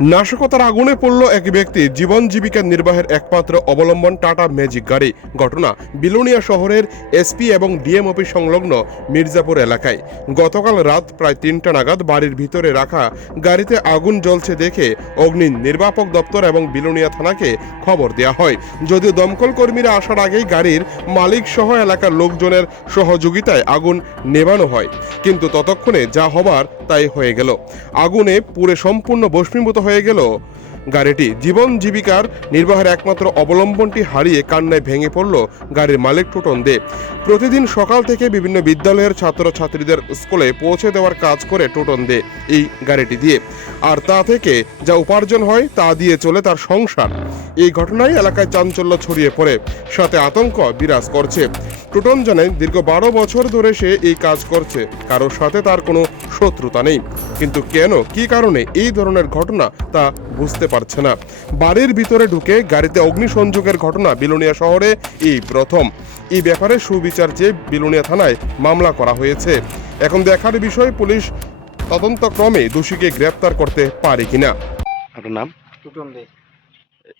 নাশকতার আগুনে পড়ল এক ব্যক্তি। জীবন জীবিকা নির্বাহের একমাত্র অবলম্বন টাটা ম্যাজিক গাড়ি। ঘটনা বিলোনিয়া শহরের এসপি এবং ডিএম অফিস সংলগ্ন মির্জাপুর এলাকায়। গতকাল রাত প্রায় তিনটা নাগাদ বাড়ির ভিতরে রাখা গাড়িতে আগুন জ্বলছে দেখে অগ্নি নির্বাপক দপ্তর এবং বিলোনিয়া থানাকে খবর দেওয়া হয়। যদিও দমকল কর্মীরা আসার আগেই গাড়ির মালিক সহ এলাকার লোকজনের সহযোগিতায় আগুন নেভানো হয়। কিন্তু ততক্ষণে যা হবার তাই হয়ে গেল। আগুনে পুরে সম্পূর্ণ ভস্মীভূত হয়ে গেল গাড়িটি। জীবন জীবিকার নির্বাহের একমাত্র অবলম্বনটি হারিয়ে কান্নায় ভেঙে পড়ল গাড়ির মালিক টোটন দে। প্রতিদিন সকাল থেকে বিভিন্ন বিদ্যালয়ের ছাত্রছাত্রীদের স্কুলে পৌঁছে দেওয়ার কাজ করে টোটন দে এই গাড়িটি দিয়ে। আর তা থেকে যা উপার্জন হয় তা দিয়ে চলে তার সংসার। এই ঘটনায় এলাকায় চাঞ্চল্য ছড়িয়ে পড়ে। সাথে আতঙ্ক বিরাজ করছে। টোটন জানায় দীর্ঘ বারো বছর ধরে সে এই কাজ করছে। কারোর সাথে তার কোনো শত্রুতা নেই। কিন্তু কেন কি কারণে এই ধরনের ঘটনা তা বুঝতে পারছে না। বাড়ির ভিতরে ঢুকে গাড়িতে অগ্নিসংযোগের ঘটনা বিলোনিয়া শহরে এই প্রথম। এই ব্যাপারে সুবিচার চেয়ে বিলোনিয়া থানায় মামলা করা হয়েছে। এখন দেখার বিষয় পুলিশ তদন্তক্রমে দোষীকে গ্রেপ্তার করতে পারে কিনা। আপনার নাম? টুটন দে।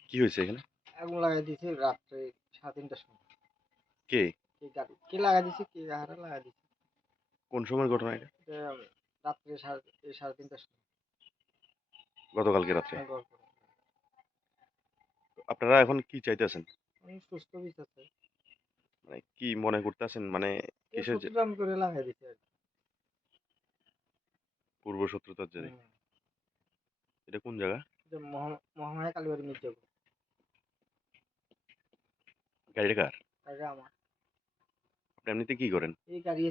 কি হয়েছে এখানে? আগুন লাগাই দিছে রাত্রে সাড়ে তিনটার সময়। কে? কে লাগাই দিছে? কে হারা লাগাই দিছে? কোন সময়ের ঘটনা এটা? রাত্রে সাড়ে সাড়ে তিনটার সময়। গতকালকে রাত্রে? করি। আপনারা এখন কি চাইতেছেন? সুস্থ বিচারছে মানে কি মনে করতেছেন? মানে কিসের করে লাগাই দিছে। পূর্ব শত্রুতার হুম। এটা কোন জায়গা? মহামায়া কালীবাড়ি মির্জাপুর। গাড়িটা কার? আমার। আপনি এমনিতে কি করেন? এই গাড়ি